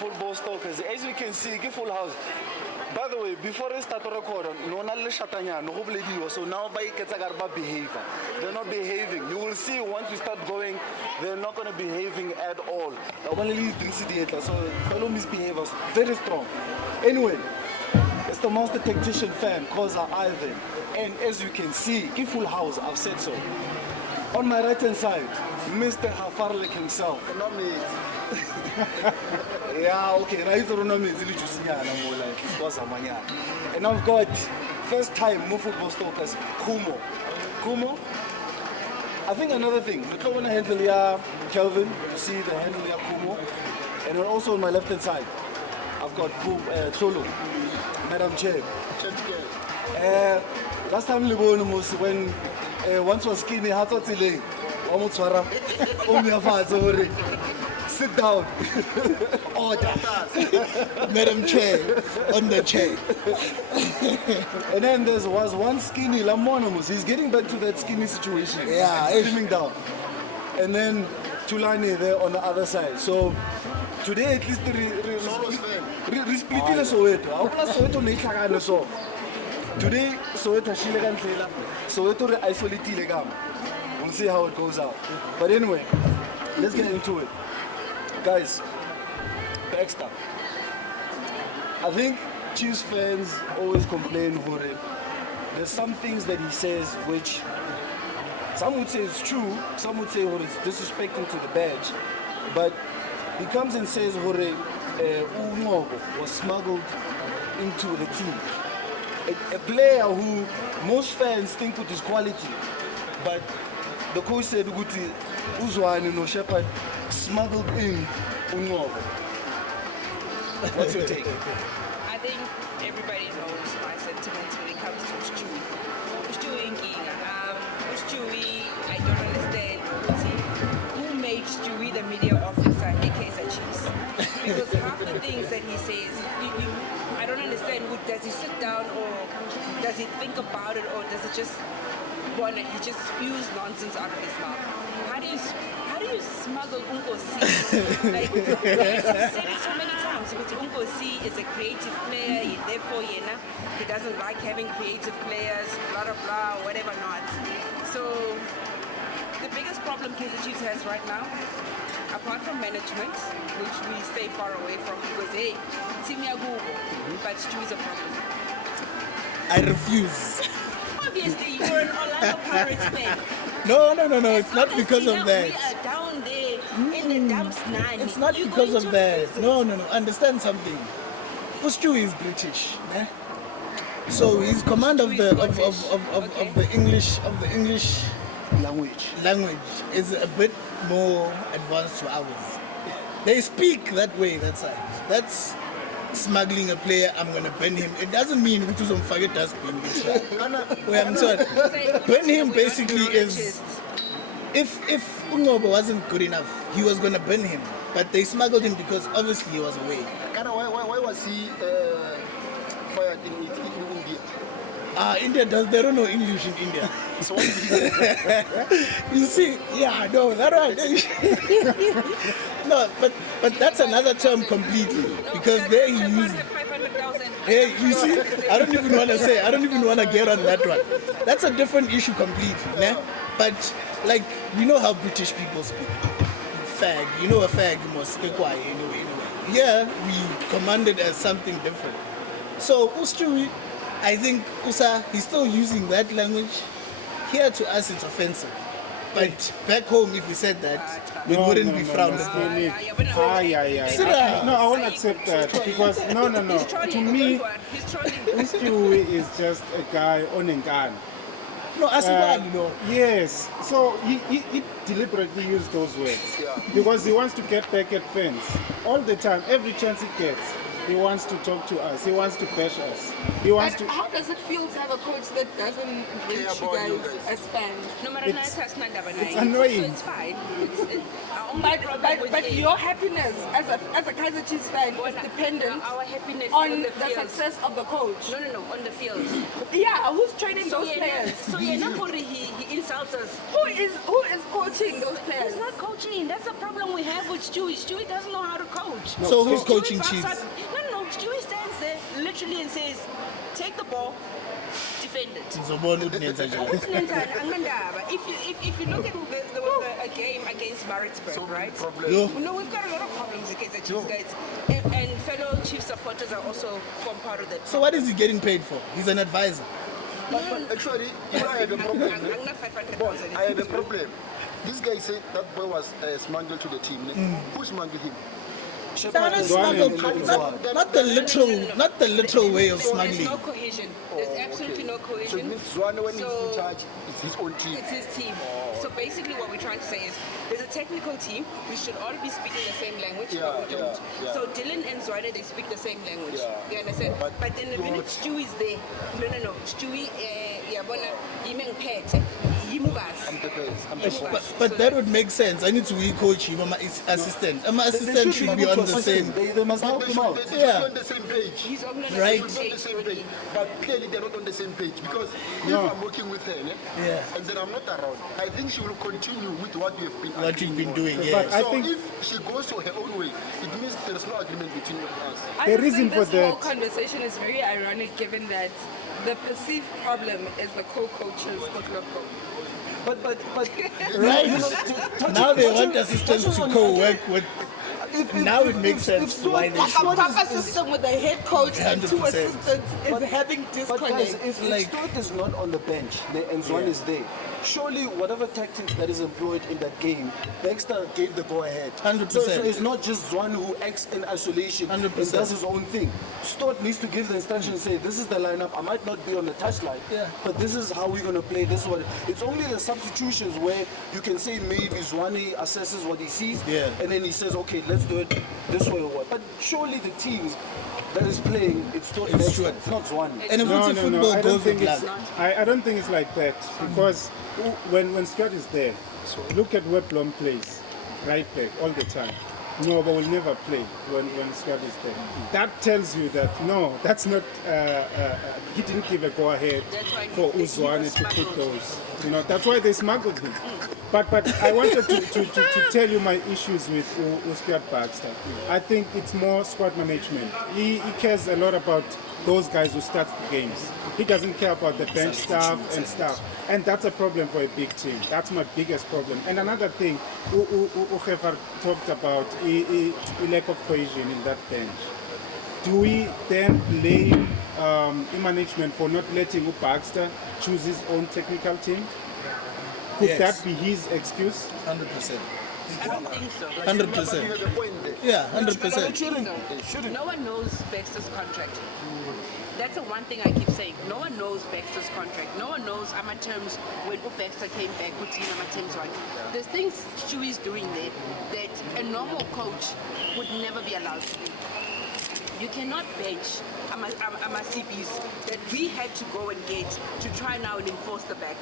football stalkers. As you can see, get full house. By the way, before I start recording, no na le shatanya, no ho so now by ketsagarba behavior. They're not behaving. You will see once we start going, they're not going to be behaving at all. So fellow misbehaviors, very strong. Anyway, it's the Monster Tactician fan, Koza Irvin. And as you can see, get full house, I've said so. On my right hand side, Mr. Hafarlik himself. Not me. Yeah, okay. And I've got first time more football stalkers, Khumo. Khumo. I think another thing, the want to handle here, Kelvin, you see the handle here, Khumo. And then also on my left hand side, I've got Tlholo, Madam Chair. Last time Libono was when once was skinny, how to delay. Sit down. Order. Madam Chair, on the chair. And then there was one skinny Lamonimus. He's getting back to that skinny situation. Yeah. Slimming down. And then Thulani there on the other side. So today at least resplitile Soweto. I want Soweto leitlhakane so. Today Soweto shile ka Soweto re isolatile gama. We'll see how it goes out. But anyway, let's get into it. Guys, Baxter. I think Chiefs fans always complain about it. There's some things that he says which some would say is true, some would say it's disrespecting to the badge. But he comes and says Ngcobo was smuggled into the team. A player who most fans think with his quality, but the coach said Zwane no Sheppard smuggled in Ngcobo. What's your take? I think everybody knows my sentiments when it comes to Stewie. Stewie, I don't understand who made Stewie the media officer in Kaizer Chiefs. Because half the things that he says, I don't understand. Does he sit down or does he think about it or does it just he just spews nonsense out of his mouth? How do you smuggle Ngcobo? Like, he's said it so many times, because Ngcobo is a creative player, therefore he doesn't like having creative players, blah blah blah, whatever not. So the biggest problem Kaizer Chiefs has right now, apart from management, which we stay far away from, because hey, Team Ngcobo, but Stewie's a problem. I refuse. Obviously, you're an Orlando Pirates fan. No, it's not because of that. We are down there in the dumps, nine. It's not because of that. No. Understand something. Stewie is British, né? So his command of the English language is a bit more advanced to ours. They speak that way. That's smuggling a player. I'm gonna ban him. It doesn't mean we do some faggot dustbin. I'm sorry. Ban him basically is if Ngcobo wasn't good enough, he was gonna ban him. But they smuggled him because obviously he was away. Why was he fired in India? India they don't know English in India. So what did he say? You see, that right. No, but that's another term completely, because there he used. Hey, you see, I don't even want to get on that one. That's a different issue completely, né? But like, you know how British people speak. Fag, you know a fag must speak quiet anyway. Here we commanded as something different. So Stewie, I think he's still using that language. Here to us it's offensive. But back home, if we said that, we wouldn't be frowned upon. No, I won't accept that, because to me, Stewie is just a guy on a gun. No, as well, you know. Yes, so he deliberately used those words because he wants to get back at fans all the time. Every chance he gets, he wants to talk to us. He wants to bash us. He wants to. How does it feel to have a coach that doesn't reach you guys as fans? No matter it's annoying. So it's fine. But your happiness as a Kaiser Chiefs fan is dependent our happiness on the the field. success of the coach. No, on the field. Yeah, who's training So those players? he insults us. Who is coaching those players? It's not coaching. That's the problem we have with Stewie. Stewie doesn't know how to coach. So who's Stewie coaching backs Chiefs? up- No. Stewie stands there literally and says, take the ball, defend it. Ngizobona ukuthi nenza njani. What's Nentana? Angandaba. If you look at there was a game against Maritzburg, right? Yo. No, we've got a lot of problems against the Chiefs guys, and fellow Chiefs supporters are also form part of that. So what is he getting paid for? He's an advisor. But actually, you know, I have a problem. I'm not 500,000. I have a problem. This guy said that boy was smuggled to the team. Who smuggled him? That is smuggled, not the literal way of So smuggling. there's no cohesion. There's absolutely no So cohesion. it means Zwane, when he's So- in charge, it's his own team. It's his team. So basically what we're trying to say is there's a technical team. We should all be speaking the same language, but we don't. yeah. So Dylan and Zwane, they speak the same language. Yeah. You understand? But But then the minute Stewie's there, no. Stewie, yabona, yimengiphethe, yimubasi. I'm the best. But that would make sense. I need to coach him, I'm an assistant. I'm an assistant should be on the same. They must help him out. They're Yeah. not on the same page. He's on the Right. Not on the same page. But clearly they're not on the same page because No. if I'm working with her Yeah. and then I'm not around, I think she will continue with what we have been What you've been agreeing doing, on. yeah. But I So think if she goes to her own way, it means there's no agreement between us. I The just reason think for this whole that- conversation is very ironic given that the perceived problem is the co-coaches, the club coach. But Right. you know, Now they want assistants to co-work with. Now it makes sense why they Like a should. proper system with a head coach and two 100%. assistants is having But guys, disconnect. if Like- Stuart is not on the bench and Zwane is there, surely whatever tactics that is employed in that game, Baxter gave the go ahead. 100%. So it's not just Zwane who acts in isolation 100%. and does his own thing. Stuart needs to give the instruction and say, this is the lineup. I might not be on the touchline, Yeah. but this is how we're going to play. This one. It's only the substitutions where you can say maybe Zwane assesses what he sees, Yeah. and then he says, okay, let's do it this way or what. But surely the team that is playing, it's Stuart. It's Baxter. Stuart. It's not Zwane. And if no. football I goes don't think with it's. luck. I don't think it's like that because when Stuart is there, look at where Blom plays, right back all the time. No, but will never play when Stuart is there. That tells you that no, that's not. He didn't give a go ahead That's why for he Uzwane was to put smuggled. those. You know, that's why they smuggled him. But I wanted to tell you my issues with Stuart Baxter. I think it's more squad management. He cares a lot about those guys who start the games. He doesn't care about the bench staff and stuff. And that's a problem for a big team. That's my biggest problem. And another thing, Ukhevar talked about a lack of cohesion in that bench. Do we then blame management for not letting Baxter choose his own technical team? Could Yes. that be his excuse? 100%. I don't think so. 100%. You have a point there. Yeah, But it 100%. shouldn't. No one knows Baxter's contract. That's the one thing I keep saying. No one knows Baxter's contract. No one knows our terms when Baxter came back with our terms right. There's things Stewie's doing there that a normal coach would never be allowed to do. You cannot bench our CBs that we had to go and get to try now and enforce the back.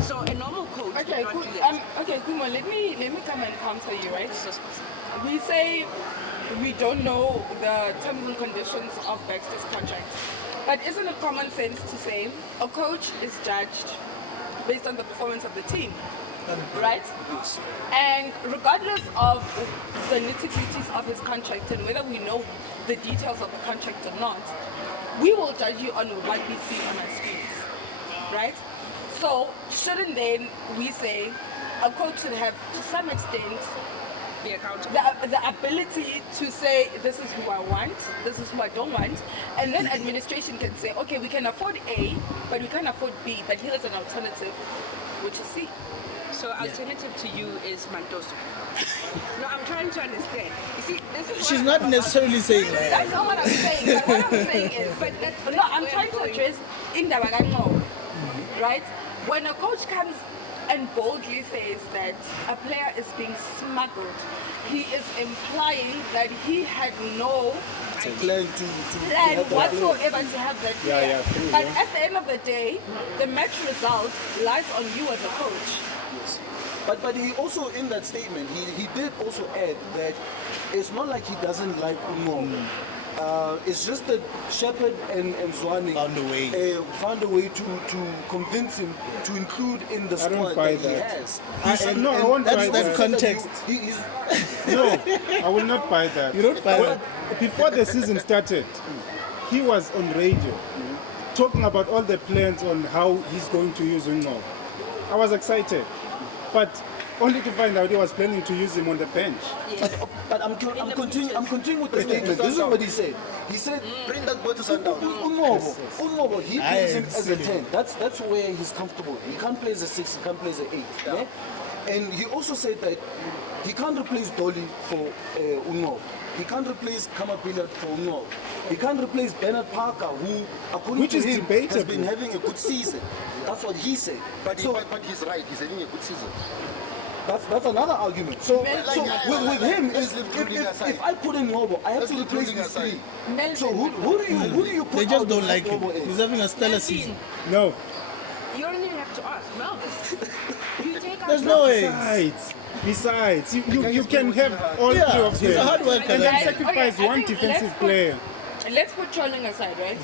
So a normal coach Okay, would cool. not do that. Okay, Khumo, let me come and counter you, right? So- We say we don't know the terms and conditions of Baxter's contract. But isn't it common sense to say a coach is judged based on the performance of the team, right? And regardless of the nitty-gritties of his contract and whether we know the details of the contract or not, we will judge you on what we see on our screens, right? So shouldn't then we say a coach should have, to some extent, Be accountable. the ability to say this is who I want, this is who I don't want, and then administration can say, okay, we can afford A, but we can't afford B, but here's an alternative, which is C. So alternative to you is Mantoso. No, I'm trying to understand. You see, this is She's what not necessarily saying That's that. not what I'm saying. But what I'm saying is, no, I'm trying to address in the Bagano, right? When a coach comes and boldly says that a player is being smuggled, he is implying that he had no Plan to plan have that whatsoever to have that player. Yeah, true, But yeah. at the end of the day, the match result lies on you as a coach. But he also, in that statement, he did also add that it's not like he doesn't like Khumo. It's just that Sheppard and Zwane found a way to convince him to include in the I don't squad buy that he that. has. I won't buy That's that that. context. No, I will not buy that. You don't buy that? Before the season started, he was on radio talking about all the plans on how he's going to use Ngcobo. I was excited, but only to find out he was planning to use him on the bench. But I'm continuing with the statement. This is what he said. He said, Bring that boy to Sundown. Ngcobo, he I plays him am as a silly. 10. That's where he's comfortable. He can't play as a 6, he can't play as an 8. Yeah? And he also said that he can't replace Dolly for Ngcobo. He can't replace Kamapila for Ngcobo. He can't replace Bernard Parker, who, according Which to is him, has debatable. been having a good season. That's what he said. But he's right. He's having a good season. That's another argument. So with him, let's leave Thulani aside. if I put in Ngcobo, I have Let's to leave replace Thulani these aside. three. So who do you put They just out don't if like him. Ngcobo is? He's having a stellar season. No, You don't even have to ask Melvin. You take out There's no way. besides, you can have all Yeah, three of he's a them hard worker. and then Okay, sacrifice I one think defensive let's put- player. Let's put trolling aside, right?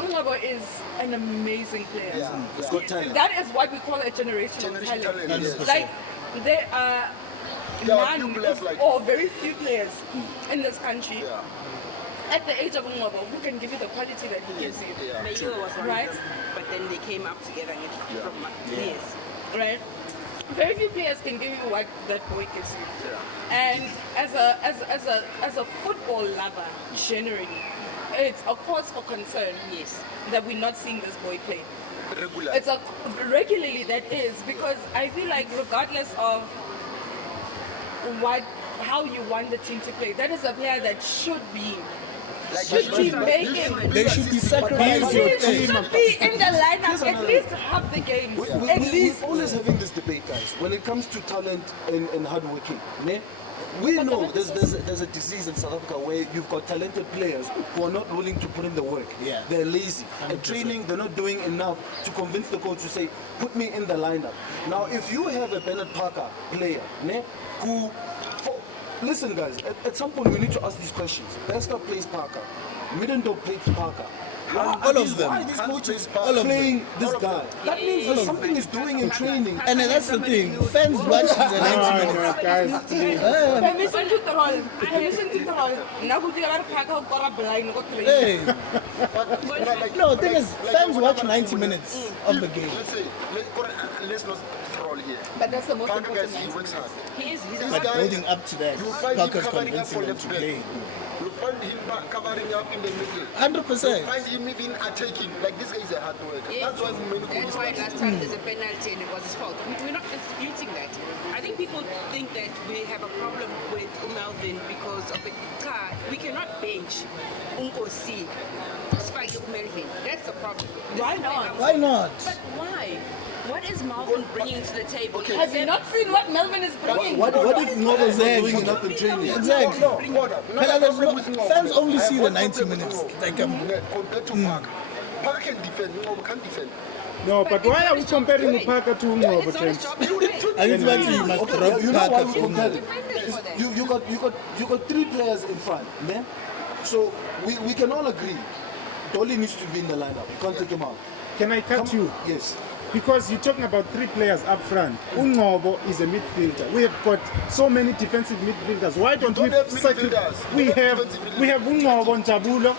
Ngcobo is an amazing player. Yeah. It's got talent. That is what we call a generational Generation talent. talent, yes. Like, there are There are few none players like- or very few players in this country Yeah. at the age of Ngcobo who can give you the quality that he gives you. Yeah. Mayua was one Right. of them, but then they came up together and it from years. Right? Very few players can give you what that boy gives you. And as a football lover, generally, it's a cause for concern, yes, that we're not seeing this boy play. Regular. It's a regularly that is, because I feel like regardless of how you want the team to play, that is a player that should be making. They should be sacrificing your He team. should be in the lineup at least half the games. At least. We're always having this debate, guys. When it comes to talent and hard working, ne? We know there's a disease in South Africa where you've got talented players who are not willing to put in the work. Yeah. They're lazy. At training, they're not doing enough to convince the coach to say, put me in the lineup. Now, if you have a Bernard Parker player, ne, who, listen guys, at some point we need to ask these questions. Baxter plays Parker. Middendorp plays Parker. All of them. Why are these coaches All of them. playing this guy? That means there's something he's doing in training. And that's the thing. Fans watch the 90 minutes. Guys, please. Permission to troll. Permission to troll. Now who do you have to pack up or blind or train? Hey. No, the thing is, fans watch 90 minutes of the game. Let's say, let's not troll here. But that's the most Parker, guys, important he works hard. He's But building up to that, You find him Parker's covering up for convincing them left to back. play. You find him covering up in the middle. 100%. You find him even attacking. Like this guy is a hard worker. That's why many That's coaches why like last time there's a penalty and it was his fault. We're not disputing that. I think people think that we have a problem with Melvin because of the car. We cannot bench Nkosi spike of Melvin. That's the problem. Why not? Why not? But why? What is Melvin bringing to the table? Have you not seen what Melvin is bringing? What if Ngcobo is not doing enough in training? Exactly. No, Hell, there's no- fans only see the 90 minutes. Like, compared to Parker. Parker can defend. Ngcobo can't defend. No, but why are we comparing Parker to Ngcobo? It's not his job to do it. I think that's you must drop You know why Parker we from compare there. it? Defenders for that. You got three players in front, man. So we can all agree. Dolly needs to be in the lineup. You can't take him out. Can I cut you? Yes. Because you're talking about three players up front. Ngcobo is a midfielder. We have got so many defensive midfielders. Why don't we don't have sacrifice? midfielders. We You don't have have defensive we have Ngcobo and Jabulo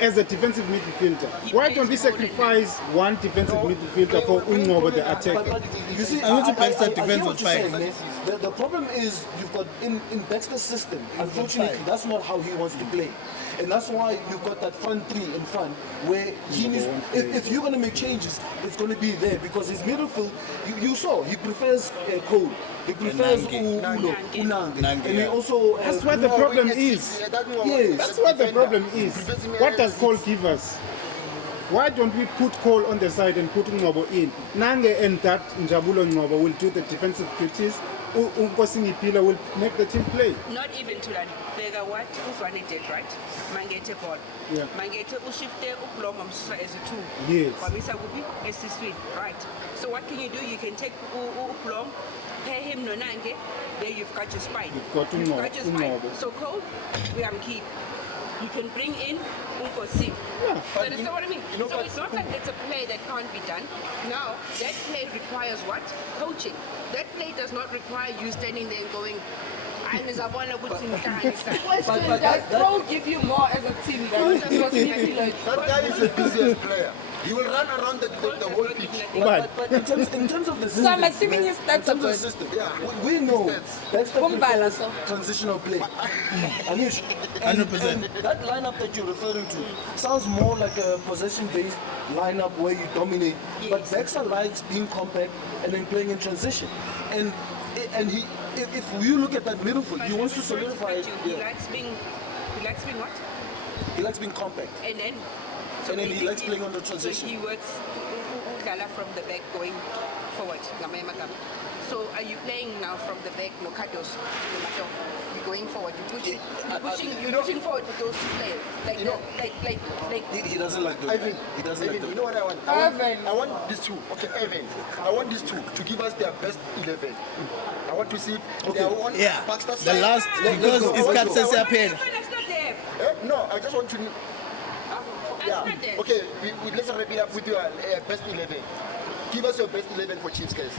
as a defensive midfielder. Why don't we sacrifice one defensive midfielder for Ngcobo the attacker? But you see, I want to Baxter hear defense what with you're five. saying, man. The problem is you've got in Baxter's system. Unfortunately, five. that's not how he wants to play. And that's why you've got that front three in front where he needs, if you're going to make changes, it's going to be there because his midfield, you saw, he prefers Cole, he prefers Nange. Unange, Nange, and he yeah. also... That's what the problem is. Yes. That's what the problem is. What does Cole give us? Why don't we put Cole on the side and put Ngcobo in? Nange and that Njabulo Ngcobo will do the defensive duties. Nkosingipila will make the team play. Not even Thulani. Kubheka what Zwane did, right? Mangete ball. Yeah. Mangete ushifte ublom as a two. Yes. Wamisa kubi SC3, right? So what can you do? You can take ublom, pay him nonange, there you've got your spine. You've got your spine. Ngcobo. So Cole, we am keep. You can bring in Ngcobo. You understand what I mean? So it's not like it's a play that can't be done. Now, that play requires what? Coaching. That play does not require you standing there and going, I was want to put in Question, does Pro give you more as a team than just what's in the That guy is the busiest player. He will run around the whole pitch. But in terms of the system, So I'm assuming his stats are in terms of the good. system, Yeah. we know that's the Kumbala, so. transitional play. Anish, 100%. and that lineup that you're referring to sounds more like a possession-based lineup where you dominate. But Baxter likes being compact and then playing in transition. And he, if you look at that middle foot, he wants to solidify it. He likes being what? He likes being compact. And then He likes playing on the transition. So he works Kala from the back going forward. So are you playing now from the back, no kados, you're going forward, you're pushing forward with those two players. He doesn't like those. Ivan, He doesn't like Ivan, those. you know what I want? Irvin. I want these two. Okay, Evan. I want these two to give us their best 11. I want to see their one Yeah. Baxter The side. last, because it's Let's go. Katsa pen. That's not there. No, I just want to. That's Yeah. not there. Okay, let's wrap it up with your best 11. Give us your best 11 for Chiefs, guys.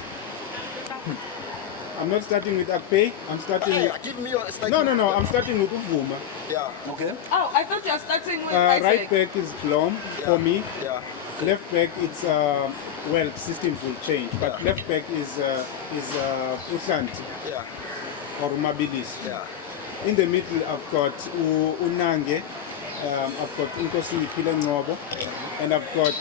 I'm not starting with Akpay. I'm starting Hey, with... give me your starting. No. I'm starting with Uvuma. Yeah. Okay. Oh, I thought you were starting with Right Isaac. back is Blom for me. Yeah. Left back, it's well, systems will change, but Yeah. left back is Uslanti Yeah. or Mabilis. Yeah. In the middle, I've got Unange, I've got Ngcobo, and I've got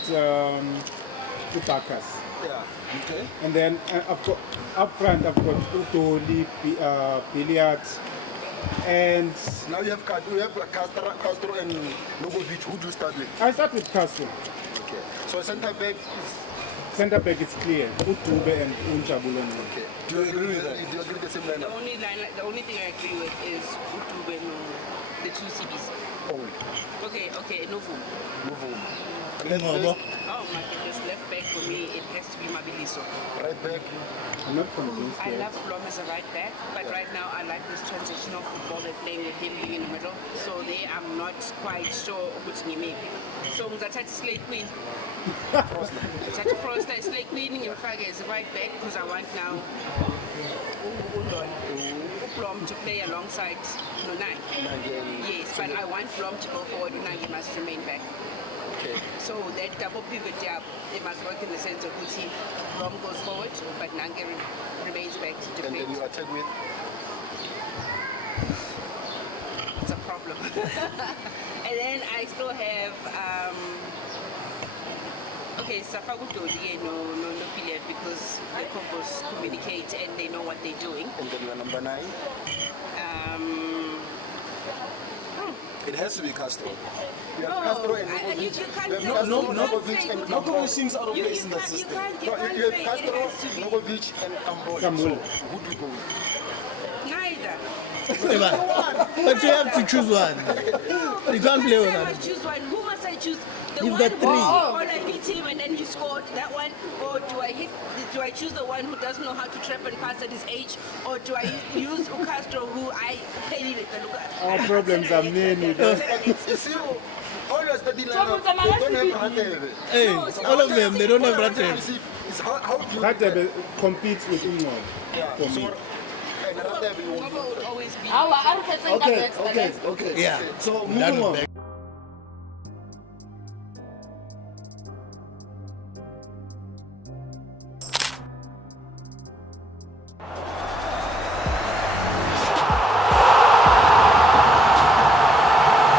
Kubheka. Yeah. Okay. And then I've got up front, I've got Utoli, Billiard, and Now you have Castro and Nogovic. Who do you start with? I start with Castro. Okay. So centre back is Centre back is clear, Utube and Unchabulon. okay. Do you agree with that? Do you agree with the same The lineup? only thing I agree with is Utube and the two CBs. Oh, Okay, no food. move on. Ngcobo. Oh my goodness, left back for me, it has to be Mabiliso. Right back. I'm not convinced I yet. love Blom as a right back, but right now I like this transitional football they're playing with him being in the middle. So there I'm not quite sure what's maybe. So Mzatati Slate Queen. Mzatati Frost Slate Queen in fact is right back because I want now Blom to play alongside Nonai. Yes, but I want Blom to go forward, Nonai must remain back. Okay. So that double pivot job, it must work in the sense of Uti Rom goes forward, but Nange remains back to And then defend. you attack with. It's a problem. And then I still have okay, Safagutoli, no period because the couples communicate and they know what they're doing. And then your number 9. It has to be Castro. You have Castro and You Nogovic. can't You have say Nogovic and Ngcobo seems out of You place in that can't system. No, say you have it Castro, has to be. Nogovic, and Amboli. Amboli. So, who do you go with? Neither. But you have to choose one. You can't play with I that. must choose one. Who must I choose? The You've one got who three. or I hit him and then he scored that one, or do I choose the one who doesn't know how to trap and pass at his age, or do I use Castro who I paid it? Our problems are many. You see, all your study lineup, they don't have Ratebe. Hey, all of them, they don't have Ratebe. It's how do you Ratebe competes with Ngcobo Yeah, for me. so, and Ratebe, you Ngcobo would always be. Our Arthur Okay. Baxter. Okay. Yeah. So That moving was on. back.